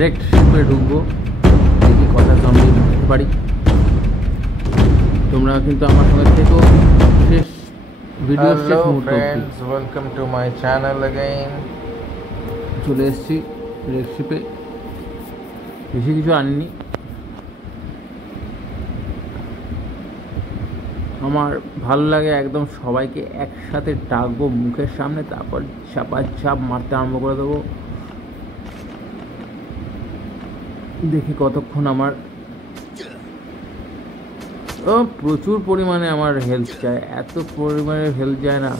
রেক্ট শিপে ঢুকবো, দেখি কথা কমপ্লিট করতে পারি। তোমরা কিন্তু আমার সঙ্গে থেকেও শেষ ভিডিও শেষ মুহূর্ত অবধি। Welcome to my channel again. চলে এসেছি রেক্ট শিপে, বেশি কিছু আনিনি। আমার ভালো লাগে একদম সবাইকে একসাথে ডাকবো মুখের সামনে, তারপর চাপ মারতে আরম্ভ করে দেবো। দেখি কতক্ষণ আমার প্রচুর পরিমাণে আমার হেল্প চায়, এত পরিমাণে হেল্প যায় না।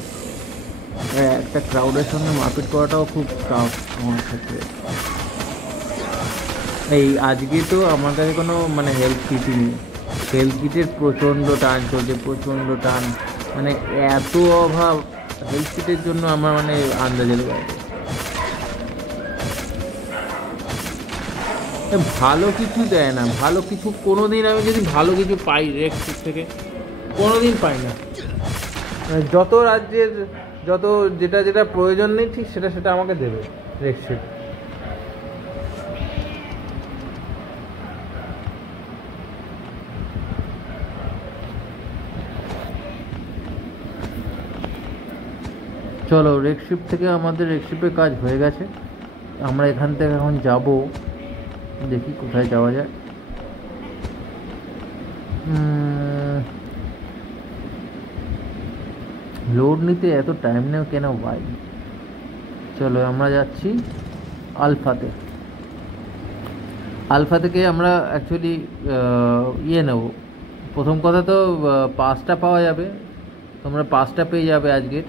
একটা ক্রাউডের সঙ্গে মারপিট করাটাও খুব টাফ আমার ক্ষেত্রে। এই আজকে তো আমার কাছে কোনো মানে হেল্প কিটই নেই, হেল্প কিটের প্রচণ্ড টান চলছে, প্রচণ্ড টান, মানে এত অভাব হেল্প কিটের জন্য আমার মানে আন্দাজের বাইরে। ভালো কিছু দেয় না, ভালো কিছু কোনো দিন আমি যদি ভালো কিছু পাই রেক্ট শিপ থেকে, কোনো দিন পাই না। যত রাজ্যের যত যেটা যেটা প্রয়োজন নেই ঠিক সেটা সেটা আমাকে দেবে রেক্ট শিপ। চলো, রেক্ট শিপ থেকে আমাদের রেক্ট শিপের কাজ হয়ে গেছে। আমরা এখান থেকে এখন যাব, দেখি কোথায় যাওয়া যায়। লোড নিতে এত টাইম নেও কেন ভাই। চলো আমরা যাচ্ছি আলফাতে। আলফা থেকে আমরা অ্যাকচুয়ালি নেব। প্রথম কথা তো পাসটা পাওয়া যাবে, তোমরা পাসটা পেয়ে যাবে আজকের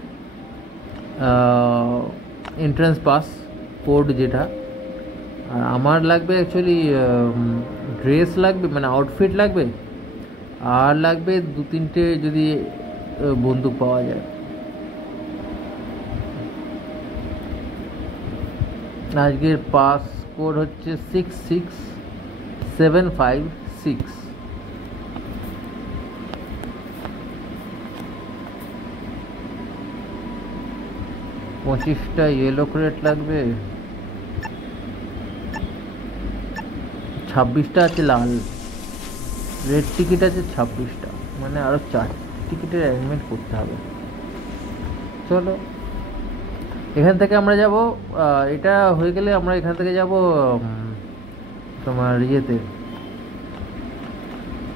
এন্ট্রান্স পাস কোড যেটা। আর আমার লাগবে অ্যাকচুয়ালি ড্রেস লাগবে, মানে আউটফিট লাগবে, আর লাগবে 2-3টে যদি বন্দুক পাওয়া যায়। আজকের পাস কোড হচ্ছে 66756। 25টা ইয়েলো ক্রেট লাগবে, 26টা আছে লাল, রেড টিকিট আছে 26টা, মানে আরও 4 টিকিটের অ্যারেঞ্জমেন্ট করতে হবে। চলো এখান থেকে আমরা যাব, এটা হয়ে গেলে আমরা এখান থেকে যাব তোমার ইয়েতে,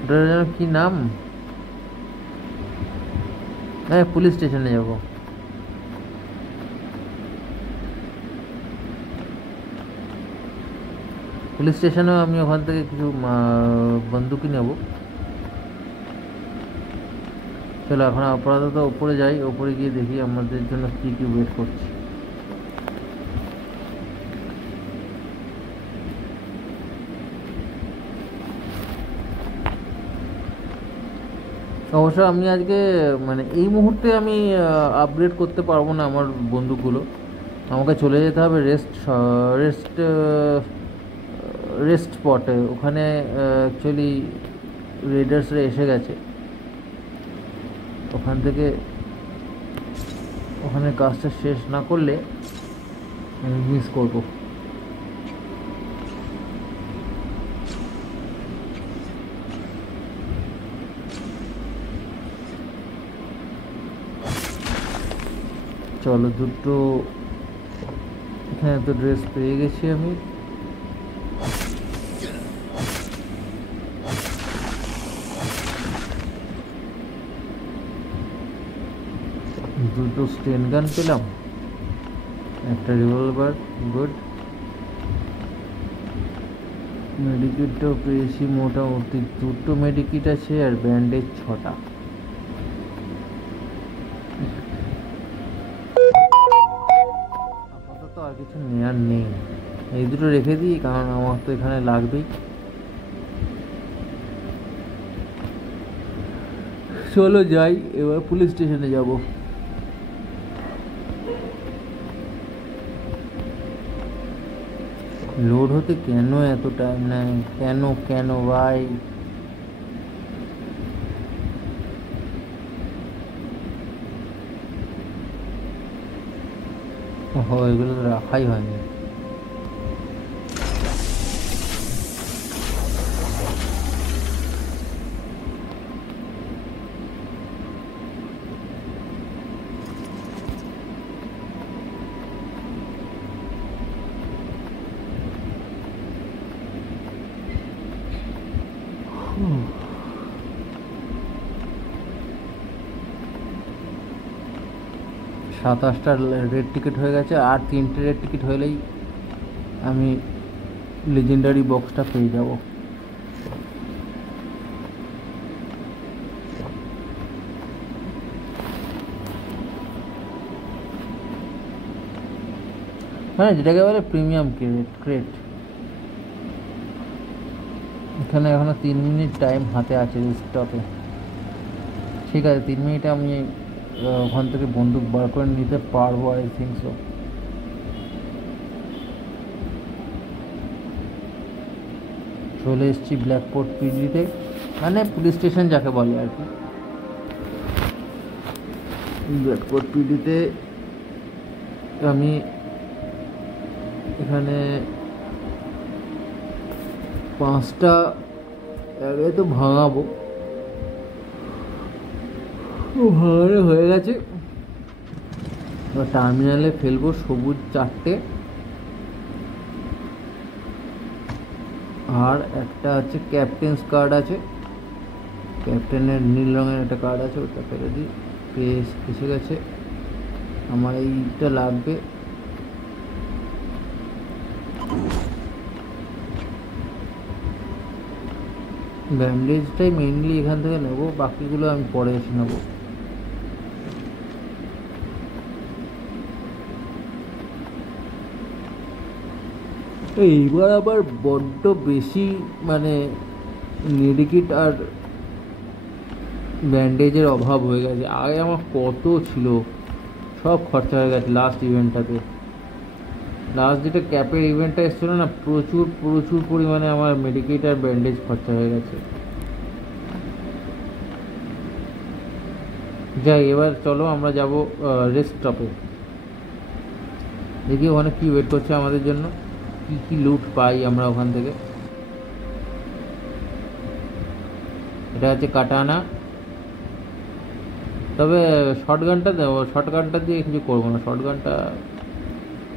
ওটার যেন কী নাম, হ্যাঁ পুলিশ স্টেশনে যাব। পুলিশ স্টেশনেও আমি ওখান থেকে কিছু বন্দুকই নেব। চলো এখন আপাতত ওপরে যাই, ওপরে গিয়ে দেখি আমাদের জন্য কী কী ওয়েট করছে। অবশ্য আমি আজকে মানে এই মুহূর্তে আমি আপগ্রেড করতে পারবো না আমার বন্দুকগুলো, আমাকে চলে যেতে হবে রেস্ট স্পটে। ওখানে অ্যাকচুয়ালি রেডার্সরা এসে গেছে, ওখান থেকে ওখানে কাজটা শেষ না করলে আমি মিস করবো। চলো দুটো, এখানে তো ড্রেস পেয়ে গেছি আমি। দুটো স্টেন গান পেলাম, একটা রিভলভার, গুড। মেডিকিটটাও পেয়েছি মোটামুটি, দুটো মেডিকিট আছে আর ব্যান্ডেজ 6টা। আপাতত আর কিছু নেওয়ার নেই, এই দুটো রেখে দিই কারণ আমার তো এখানে লাগবেই। চলো যাই, এবার পুলিশ স্টেশনে যাব। লোড হতে কেন এত টাইম নেয়, কেন কেন ভাই। এগুলো তো রাখাই হয়নি। 27টা রেড টিকিট হয়ে গেছে, আর 3টে রেড টিকিট হলেই আমি লেজেন্ডারি বক্সটা পেয়ে যাব। হ্যাঁ, যেটাকে বলে প্রিমিয়াম ক্রেট। এখানে এখনো 3 মিনিট টাইম হাতে আছে স্টপে। ঠিক আছে, 3 মিনিটে আমি ওখান থেকে বন্দুক বার করে নিতে পারবো, আই থিঙ্ক সো। চলে এসেছি ব্ল্যাকপোর্ট পিডিতে, মানে পুলিশ স্টেশন যাকে বলে আর কি। ব্ল্যাকপোর্ট পিডিতে আমি এখানে 5টা আগে তো ভাঙাবো, ভাঙানো হয়ে গেছে। টার্মিনালে ফেলবো সবুজ 4টে, আর একটা আছে ক্যাপ্টেন্স কার্ড আছে, ক্যাপ্টেনের নীল রঙের একটা কার্ড আছে, ওটা ফেলে দিই। এসে গেছে, আমার এইটা লাগবে। ব্যান্ডেজটাই মেইনলি এখান থেকে নেবো, বাকিগুলো আমি পরে এসে নেবো। এইবার আবার বড্ড বেশি মানে মেডিকিট আর ব্যান্ডেজের অভাব হয়ে গেছে। আগে আমার কত ছিল, সব খরচা হয়ে গেছে লাস্ট ইভেন্টটাতে। লাস্ট যেটা ক্যাপের ইভেন্টটা এসেছিলো না, প্রচুর প্রচুর পরিমাণে আমার মেডিকেট আর ব্যান্ডেজ খরচা হয়ে গেছে। যাই, এবার চলো আমরা যাব রেস্ট স্টপে, দেখি ওখানে কি ওয়েট করছে আমাদের জন্য, কি কি লুট পাই আমরা ওখান থেকে। এটা হচ্ছে কাটানা, তবে শর্টগানটা দেবো, শর্টগানটা দিয়ে কিছু করবো না, শর্টগানটা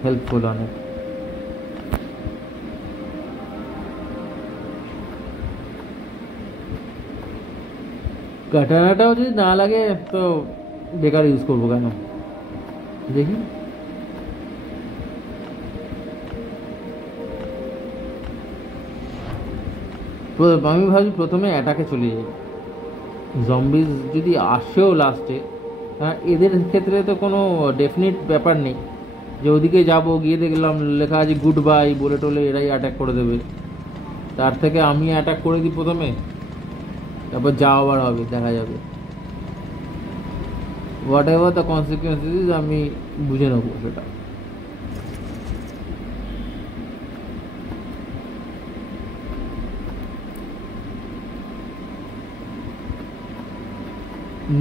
হেল্পফুল অনেক। কাটানাটাও যদি না লাগে তো বেকার ইউজ করবো কেন, দেখি। আমি ভাবছি প্রথমে অ্যাটাকে চলে যাই, জম্বিজ যদি আসেও লাস্টে, এদের ক্ষেত্রে তো কোনো ডেফিনিট ব্যাপার নেই যে ওদিকে যাবো, গিয়ে দেখলাম লেখা আছে গুড বাই বলে টোলে এরাই অ্যাটাক করে দেবে। তার থেকে আমি অ্যাটাক করে দিই প্রথমে, তারপর যা আবার হবে দেখা যাবে। হোয়াট এভার দ্য কনসিকুয়েন্সেস আমি বুঝে নেবো সেটা।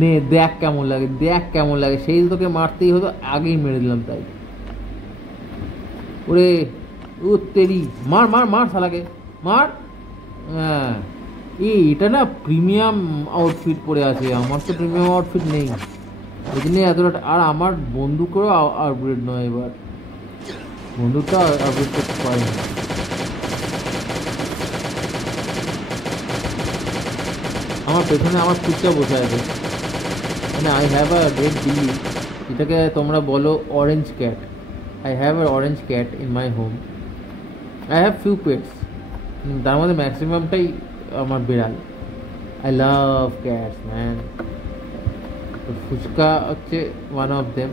নে দেখ কেমন লাগে, দেখ কেমন লাগে, সেই তোকে মারতেই হতো, আগেই মেরে দিলাম তাই। ওরে ও তেরি, মার মার মার শালাকে মার। হ্যাঁ, এটা না প্রিমিয়াম আউটফিট পরে আছে, আমার তো প্রিমিয়াম আউটফিট নেই, ওই জন্য এতটা। আর আমার বন্দুকেরও আপগ্রেড নয়, এবার বন্দুকটা আপগ্রেড করতে পারিনি। আমার পেছনে আমার কুত্তা বসে আছে, মানে আই হ্যাভ আ রেড বিলি, যেটাকে তোমরা বলো orange cat. I have a orange cat in my home. I have few pets, তার মধ্যে ম্যাক্সিমামটাই আমার বিড়াল। I love cats man. Fuchka হচ্ছে ওয়ান অফ দেম,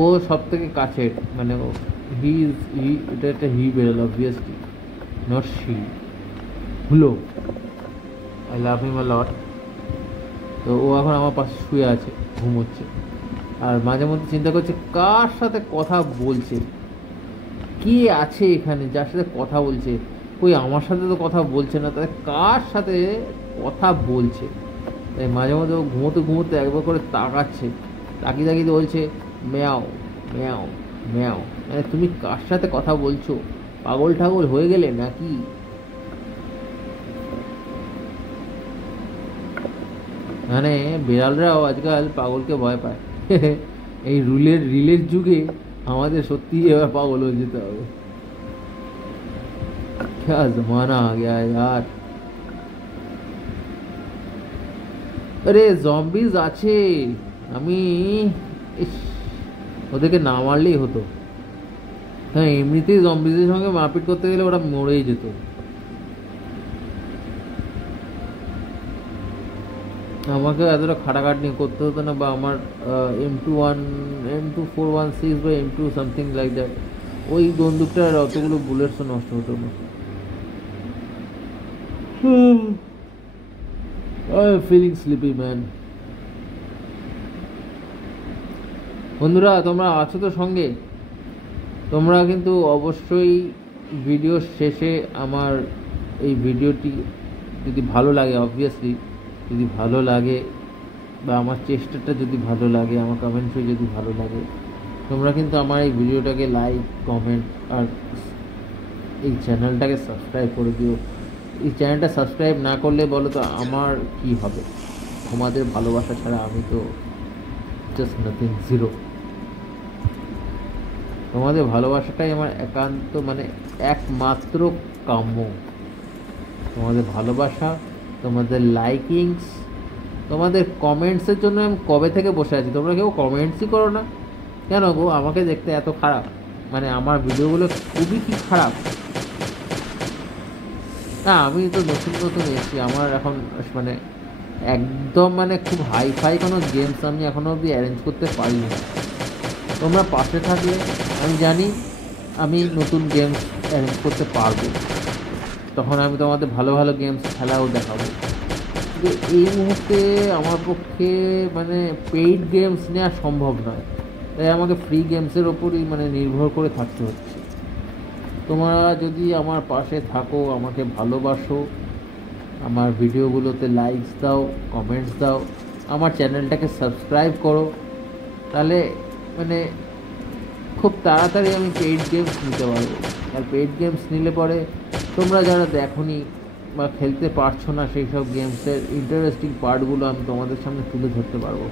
ও সব থেকে কাছের, মানে এটা একটা হি বেরোল অবভিয়াসলি, নট শি, হুলো। I love him a lot. তো ও এখন আমার পাশে শুয়ে আছে, ঘুমোচ্ছে, আর মাঝে মধ্যে চিন্তা করছে কার সাথে কথা বলছে, কে আছে এখানে যার সাথে কথা বলছে। কই আমার সাথে তো কথা বলছে না, তাহলে কার সাথে কথা বলছে। তাই মাঝে মধ্যে ও ঘুমোতে ঘুমোতে একবার করে তাকাচ্ছে, তাকিয়ে তাকিয়ে বলছে ম্যাও ম্যাও ম্যাও। মানে তুমি কার সাথে কথা বলছো, পাগল ঠাগল হয়ে গেলে নাকি? মানে বিড়ালরাও আজকাল পাগলকে ভয় পায়। এই রিলের যুগে আমাদের সত্যি এবার পাগল হয়ে যেতে হবে। क्या जमाना आ गया है यार। আরে জম্বিজ আছে, আমি ওদেরকে না মারলেই হতো। হ্যাঁ, এমনিতেই জম্বিদের সঙ্গে মারপিট করতে গেলে ওরা মরেই যেত। আমাকে এতটা খাটাখাটনি করতে হতো না, বা আমার M21 M2416 বা M2 সামথিং লাইক দ্যাট, ওই বন্দুকটার অতগুলো বুলেটসও নষ্ট হতো না। I am feeling sleepy man. বন্ধুরা, তোমরা আছো তো সঙ্গে? তোমরা কিন্তু অবশ্যই ভিডিওর শেষে আমার এই ভিডিওটি যদি ভালো লাগে, অবভিয়াসলি যদি ভালো লাগে, বা আমার চেষ্টাটা যদি ভালো লাগে, আমার কমেন্টসও যদি ভালো লাগে, তোমরা কিন্তু আমার এই ভিডিওটাকে লাইক, কমেন্ট আর এই চ্যানেলটাকে সাবস্ক্রাইব করে দিও। এই চ্যানেলটা সাবস্ক্রাইব না করলে বলো তো আমার কি হবে? তোমাদের ভালোবাসা ছাড়া আমি তো জাস্ট নাথিং, জিরো। তোমাদের ভালোবাসাটাই আমার একান্ত, মানে একমাত্র কাম্য। তোমাদের ভালোবাসা, তোমাদের লাইকিংস, তোমাদের কমেন্টসের জন্য আমি কবে থেকে বসে আছি। তোমরা কেউ কমেন্টসই করো না কেন গো? আমাকে দেখতে এত খারাপ? মানে আমার ভিডিওগুলো খুবই কি খারাপ? না, আমি তো নতুন নতুন এসেছি, আমার এখন মানে একদম মানে খুব হাইফাই কোনো গেমস আমি এখনও অবধি অ্যারেঞ্জ করতে পারিনি। তোমরা পাশে থাকলে আমি জানি আমি নতুন গেমস অ্যারেঞ্জ করতে পারবো, তখন আমি তোমাদের ভালো ভালো গেমস খেলাও দেখাবো। কিন্তু এই মুহূর্তে আমার পক্ষে মানে পেইড গেমস নেওয়া সম্ভব নয়, তাই আমাকে ফ্রি গেমসের ওপরই মানে নির্ভর করে থাকতে হচ্ছে। তোমরা যদি আমার পাশে থাকো, আমাকে ভালোবাসো, আমার ভিডিওগুলোতে লাইকস দাও, কমেন্টস দাও, আমার চ্যানেলটাকে সাবস্ক্রাইব করো, তাহলে মানে খুব তাড়াতাড়ি আমি পেইড গেমস নিতে পারবো। আর পেইড গেমস নিলে পরে তোমরা যারা দেখোনি বা খেলতে পারছো না, সেই সব গেমসের ইন্টারেস্টিং পার্টগুলো আমি তোমাদের সামনে তুলে ধরতে পারবো।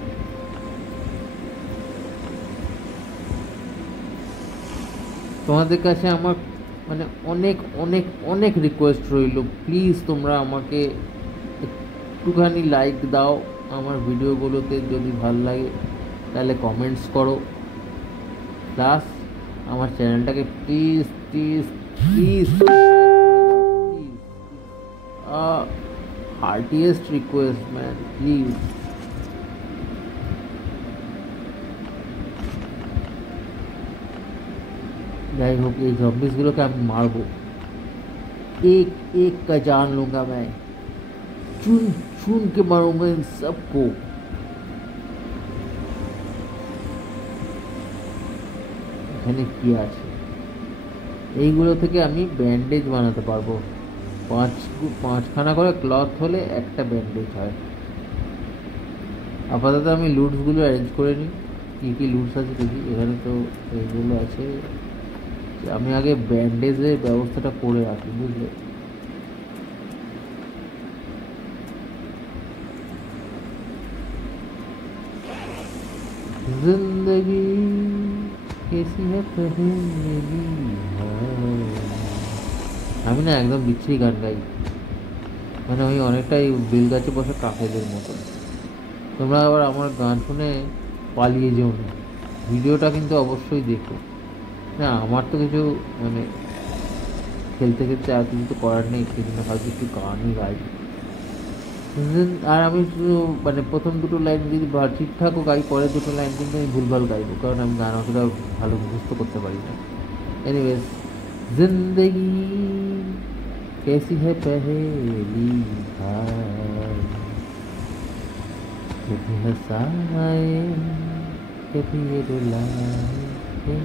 তোমাদের কাছে আমার মানে অনেক অনেক অনেক রিকোয়েস্ট রইল, প্লিজ তোমরা আমাকে একটুখানি লাইক দাও, আমার ভিডিওগুলোতে যদি ভালো লাগে তাহলে কমেন্টস করো, প্লাস আমার চ্যানেলটাকে please please please please, heartiest request man, please. যাই হোক, এই জম্বিসগুলোকে আমি মারবো, एक एक का जान लूंगा मैं, चुन चुन के मारूंगा इन सबको। এখানে কি আছে? এইগুলো থেকে আমি ব্যান্ডেজ বানাতে পারবো। পাঁচখানা করে ক্লথ হলে একটা ব্যান্ডেজ হয়। আপাতত আমি লুটসগুলো অ্যারেঞ্জ করে নিই, কী কী লুটস আছে দেখি। এখানে তো এইগুলো আছে, আমি আগে ব্যান্ডেজের ব্যবস্থাটা করে রাখি, বুঝলে? जिंदगी कैसी है पहली আমি না একদম বিচ্ছিরি গান গাই, মানে আমি অনেকটাই বেলগাছে বসে কাকেদের মতো। তোমরা আবার আমার গান শুনে পালিয়ে যেও না, ভিডিওটা কিন্তু অবশ্যই দেখো। না, আমার তো কিছু মানে খেলতে খেলতে আর কিছু তো করার নেই, সেই জন্য ভাবছি একটু গানই গাই। আর আমি মানে প্রথম দুটো লাইন যদি ঠিকঠাকও গাই, পরের দুটো লাইন কিন্তু আমি ভুলভাল গাইবো, কারণ আমি গান অতটা ভালো মুখস্থ করতে পারি না। এনিওয়েজ, জিন্দগি कैसी है पहेली भाई, कभी हंसाए कभी ये रुलाए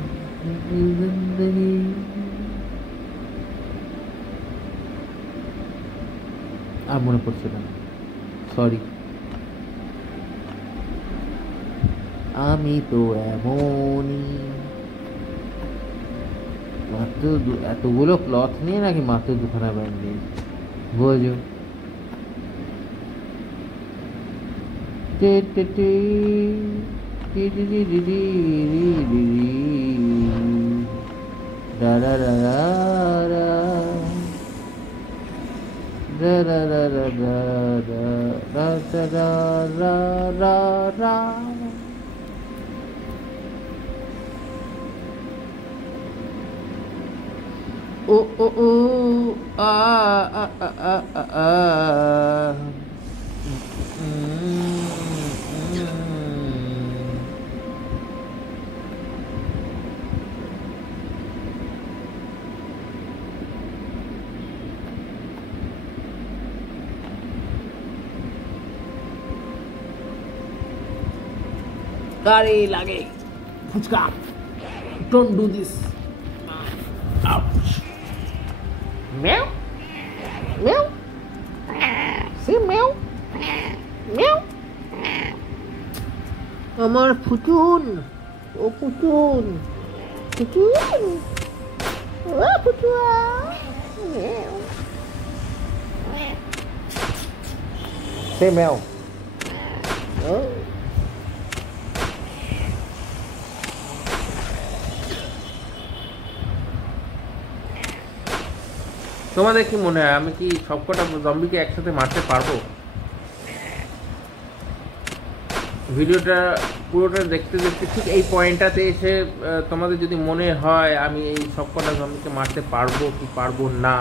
जिंदगी। আর মনে পড়ছে না, সরি। আমি তো এমনই, মাত্র এতগুলো ক্লথ নিয়ে নাকি মাত্র দুখানা ব্যান্ডেজ, বোঝো? ও ও ও আ আ আ আ আ আ। উম, উম। আরে লাগে ফুচকা, ডোন্ট ডু দিস। মেও মেও সে মেও মেও। আমার ফুটুন, ও ফুটুন, ফুটুন, ও ফুটুয়া মেও সে মেও। ও তোমাদের কি মনে হয় আমি কি সবকটা জম্বিকে একসাথে মারতে পারবো? ভিডিওটা পুরোটা দেখতে দেখতে ঠিক এই পয়েন্টটাতে এসে তোমাদের যদি মনে হয় আমি এই সবকটা জম্বিকে মারতে পারবো কি পারবো না,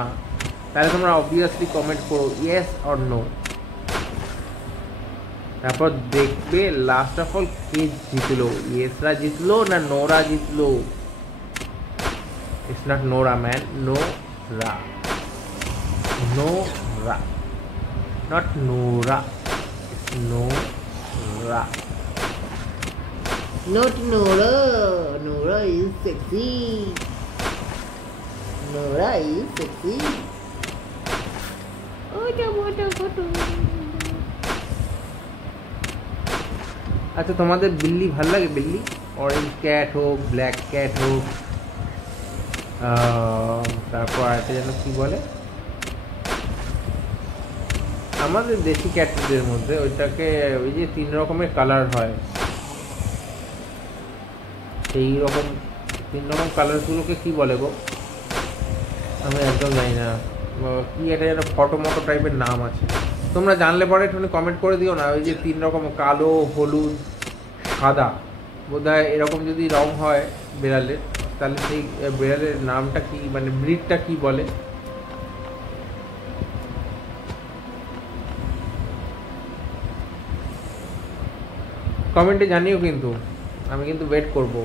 তাহলে তোমরা অবভিয়াসলি কমেন্ট করো ইয়েস অর নো। তারপর দেখবে লাস্ট অফ অল কে জিতলো, ইয়েসরা জিতলো না নোরা জিতলো। It's not Nora man, Nora, Nora, not Nora, it's Nora. Not Nora. Nora is sexy. Nora is sexy. আচ্ছা তোমাদের বিল্লি ভাল লাগে? বিল্লি অরেঞ্জ ক্যাট হোক, ব্ল্যাক ক্যাট হোক, তারপর একটা যেন কি বলে আমাদের দেশি ক্যাটদের মধ্যে ওইটাকে, ওই যে 3 রকমের কালার হয়, সেই রকম 3 রকম কালারগুলোকে কি বলে গো? আমি একদম জানি না, কি একটা যেন ফটো মটো টাইপের নাম আছে। তোমরা জানলে পরে একটু কমেন্ট করে দিও না। ওই যে 3 রকম কালো, হলুদ, সাদা, বোধহয় এরকম যদি রং হয় বেড়ালের, তাহলে সেই বেড়ালের নামটা কি, মানে ব্রিডটা কি বলে? কমেন্টে জানিও কিন্তু, আমি কিন্তু ওয়েট করবো।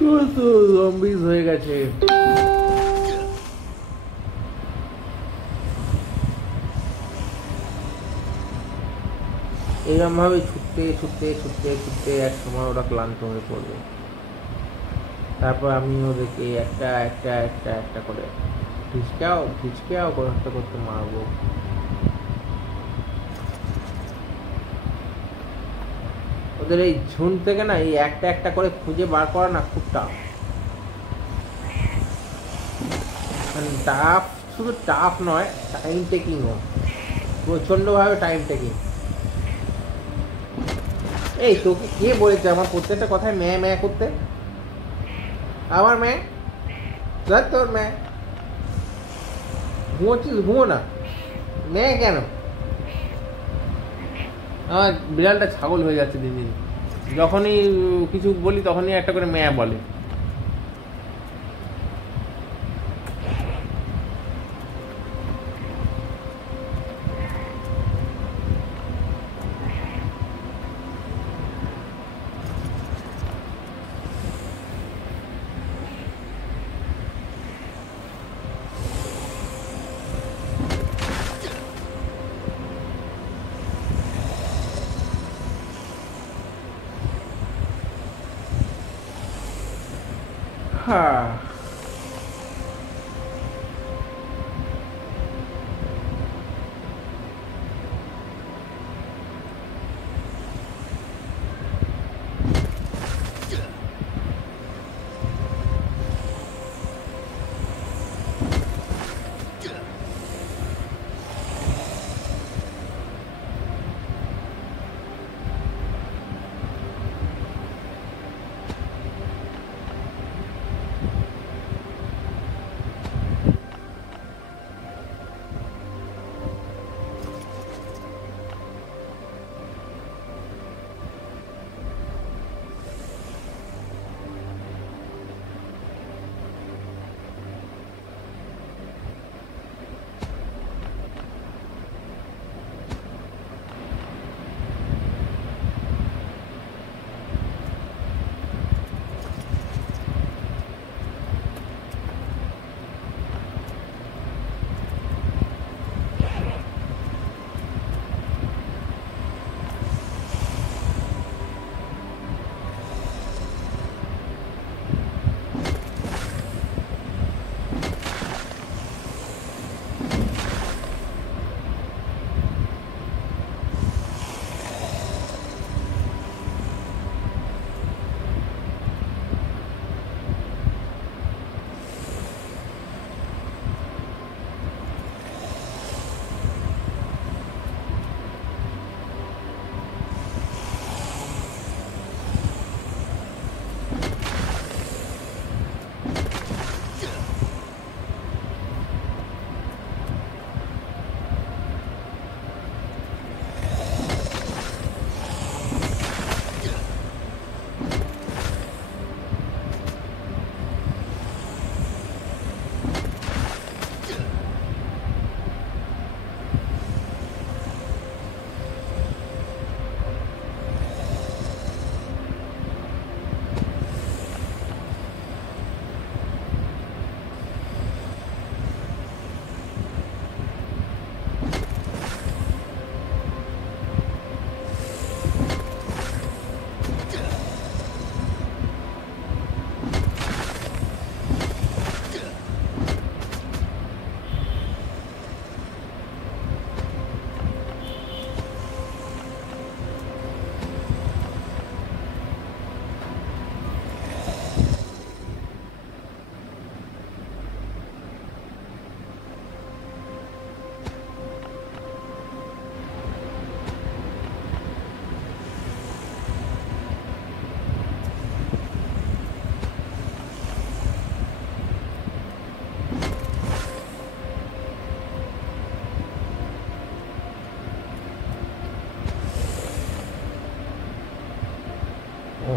কত জম্বিজ হয়ে গেছে। এরকম ভাবে ছুটতে ছুটতে ছুটতে ছুটতে এক সময় ওরা ক্লান্ত হয়ে পড়বে। তারপর আমি ওদেরকে একটা একটা একটা একটা করে খিচকাও করতে করতে মারবো। ওদের এই ঝুন্ড থেকে না এই একটা একটা করে খুঁজে বার করা না খুব টাফ। মানে টাফ, শুধু টাফ নয়, টাইম টেকিংও প্রচণ্ডভাবে টাইম টেকিং। এই তোকে কে বলেছে আমার প্রত্যেকটা কথায় ম্যা ম্যা করতে? আবার ম্যা, তোর ম্যা ঘুমোচ্ছিস? ঘুমো না, নে কেন? আমার বিড়ালটা ছাগল হয়ে যাচ্ছে দিন দিন, যখনই কিছু বলি তখনই একটা করে মেয়া বলে। হ্যাঁ,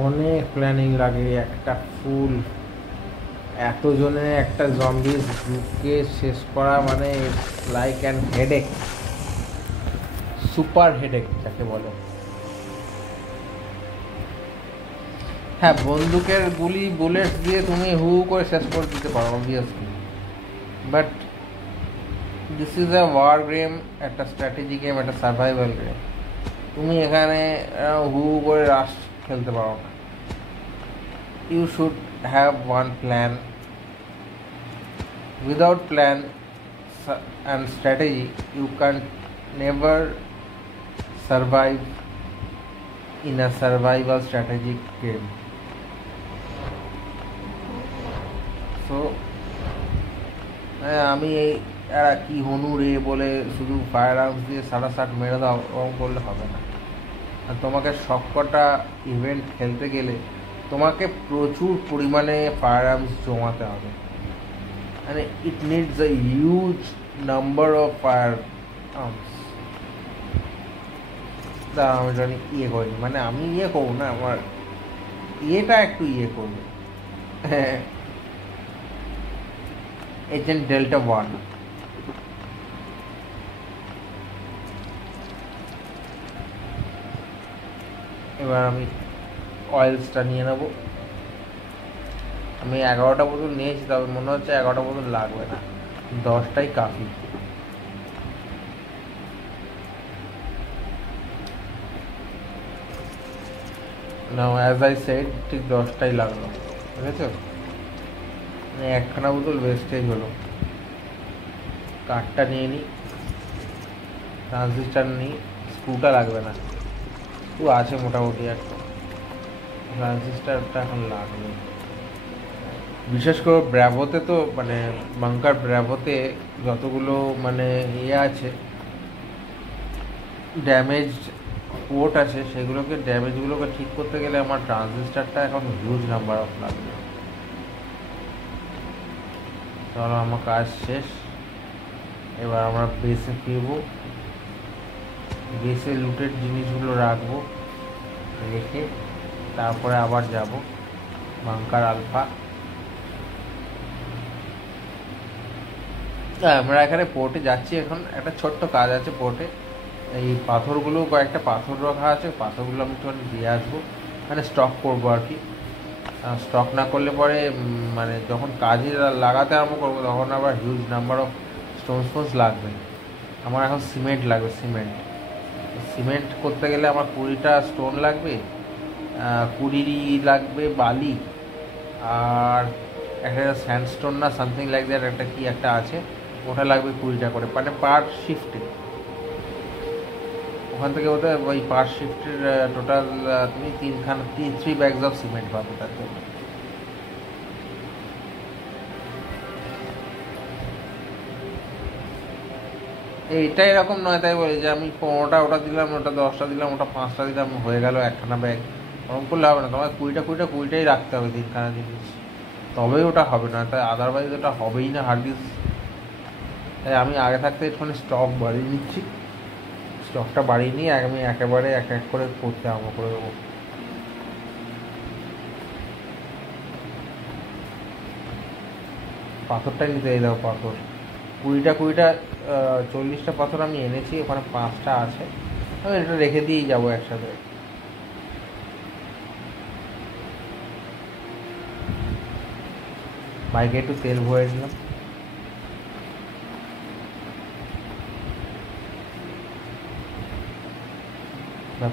অনেক প্ল্যানিং লাগে একটা ফুল এতজনে একটা জম্বিস গ্রুপকে শেষ করা, মানে like an headache, super headache যাকে বলে। হ্যাঁ, বন্দুকের গুলি বুলেটস দিয়ে তুমি হু করে শেষ করে দিতে পারো obviously, but this is a war game, একটা স্ট্র্যাটেজি গেম, একটা সার্ভাইভাল গেম। তুমি এখানে হু করে রাশ খেলতে পারো না। You should have one plan. Without plan and strategy you can never survive in a survival strategic game. So আমি এই এরা কি হনু রে বলে শুধু ফায়ার আর্মস দিয়ে 60 মেরে দাও, ওরকম করলে হবে না। আর তোমাকে সবকটা ইভেন্ট খেলতে গেলে তোমাকে প্রচুর পরিমাণে ফায়ার আর্মস জমাতে হবে, and it needs a huge number of fire arms. দাঁড়া আমি জানি ইয়ে করিনি, মানে আমি ইয়ে করবো না, আমার ইয়েটা একটু ইয়ে করবো। এজেন্ট ডেল্টা 1, এবার আমি অয়েলসটা নিয়ে নেবো। আমি 11টা বোতল নিয়েছি, তবে মনে হচ্ছে 11টা বোতল লাগবে না, 10টাই কাফি। নাও অ্যাজ আই সেড ঠিক 10টাই লাগলো, ঠিক আছে? মানে একখানা বোতল ওয়েস্টেজ হলো। কাঠটা নিয়ে নিই, ট্রানজিস্টার নিই, স্ক্রুটা লাগবে না, স্ক্রু আছে মোটামুটি একটা, ট্রানজিস্টারটা এখন লাগবে। বিশেষ করে ব্র্যাভোতে তো, মানে বাংকার ব্র্যাভোতে যতগুলো মানে ইয়ে আছে, ড্যামেজ পোর্ট আছে, সেগুলোকে ড্যামেজগুলোকে ঠিক করতে গেলে আমার ট্রানজিস্টারটা এখন হিউজ নাম্বার অফ লাগবে। চলো আমার কাজ শেষ, এবার আমরা বেসে ফিরবো, বেসে লুটের জিনিসগুলো রাখবো, রেখে তারপরে আবার যাব বাংকার আলফা। আমরা এখানে পোর্টে যাচ্ছি, এখন একটা ছোট্ট কাজ আছে পোর্টে। এই পাথরগুলো, কয়েকটা পাথর রাখা আছে, পাথরগুলো আমি একটু দিয়ে আসবো, মানে স্টক করবো আর কি। স্টক না করলে পরে মানে যখন কাজে লাগাতে আরম্ভ করবো তখন আবার হিউজ নাম্বার অফ স্টোনস লাগবে। আমার এখন সিমেন্ট লাগবে, সিমেন্ট করতে গেলে আমার 20টা স্টোন লাগবে, 20 লাগবে বালি, আর একটা স্যান্ডস্টোন না সামথিং লাইক দ্যাট একটা কি একটা আছে, ওটা লাগবে 20টা করে, মানে পার শিফটে। ওখান থেকে ওটা ওই পার শিফটের টোটাল তুমি 3 ব্যাগস অফ সিমেন্ট পাবে তার জন্য। এইটা এরকম নয় তাই বলি যে আমি 15টা ওটা দিলাম, ওটা 10টা দিলাম, ওটা 5টা দিলাম, হয়ে গেল একখানা ব্যাগ। ওরকম করলে হবে না, তোমার 20টাই রাখতে হবে 3খানা জিনিস, তবেই ওটা হবে না, তাই আদারওয়াইজ ওটা হবেই না হার্ড ডিস্ক। তাই আমি আগে থাকতে একটুখানি স্টক বাড়িয়ে নিচ্ছি, স্টকটা বাড়িয়ে নিয়ে আমি একেবারে এক এক করে করতে আরম্ভ করে দেবো। পাথরটাই নিতে এই দেখো, পাথর 20টা 40টা পাথর আমি এনেছি, ওখানে 5টা আছে, আমি এটা রেখে দিয়েই যাবো একসাথে। বাইকে একটু তেল ভরে দিলাম,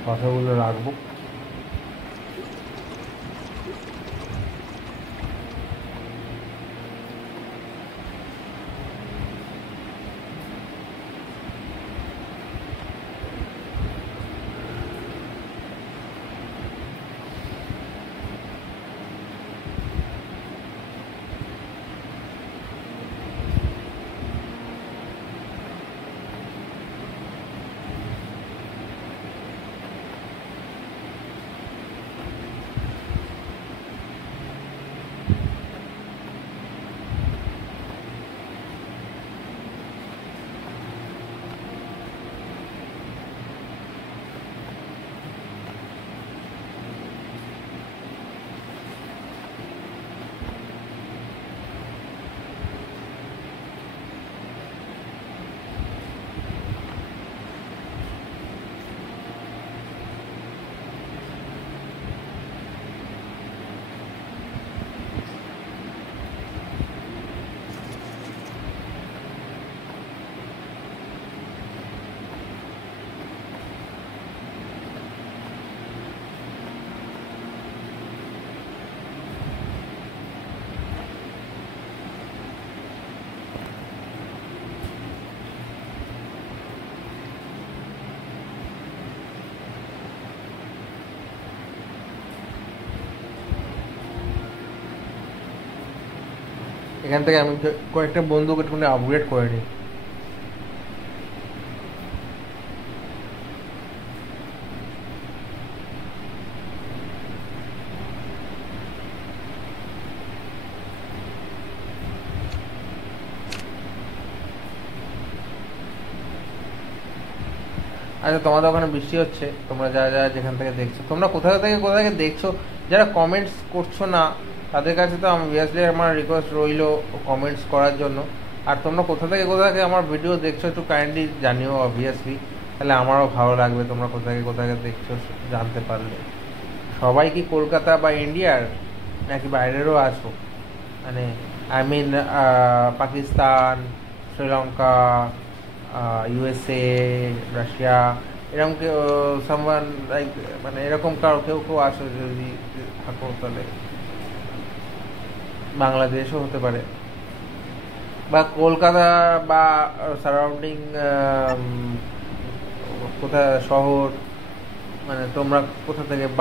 পাথরগুলো রাখবো। এখান থেকে আমি কয়েকটা বন্দুক একটুখানি আপগ্রেড করে নিই। আচ্ছা, তোমাদের ওখানে বৃষ্টি হচ্ছে, তোমরা যারা যেখান থেকে দেখছো, তোমরা কোথা থেকে দেখছো, যারা কমেন্টস করছো না তাদের কাছে তো অবভিয়াসলি আমার রিকোয়েস্ট রইলো কমেন্টস করার জন্য। আর তোমরা কোথা থেকে আমার ভিডিও দেখছো একটু কাইন্ডলি জানিও অবভিয়াসলি, তাহলে আমারও ভালো লাগবে তোমরা কোথা থেকে দেখছো জানতে পারলে। সবাই কি কলকাতা বা ইন্ডিয়ার নাকি বাইরেরও আছো? মানে I mean Pakistan, Sri Lanka, USA, Russia, এরকম কেউ সামওয়ান লাইক, মানে এরকম কেউ আসো যদি থাকো, তাহলে বাংলাদেশও হতে পারে, বা কলকাতা বা সারাউন্ডিং কোথা শহর, মানে তোমরা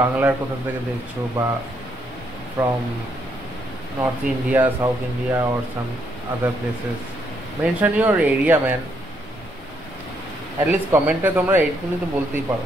বাংলার কোথা থেকে দেখছো, বা from north India, south India or some other places. Mention your area, man. At least কমেন্টে তোমরা এইটুকুনি তো বলতেই পারো।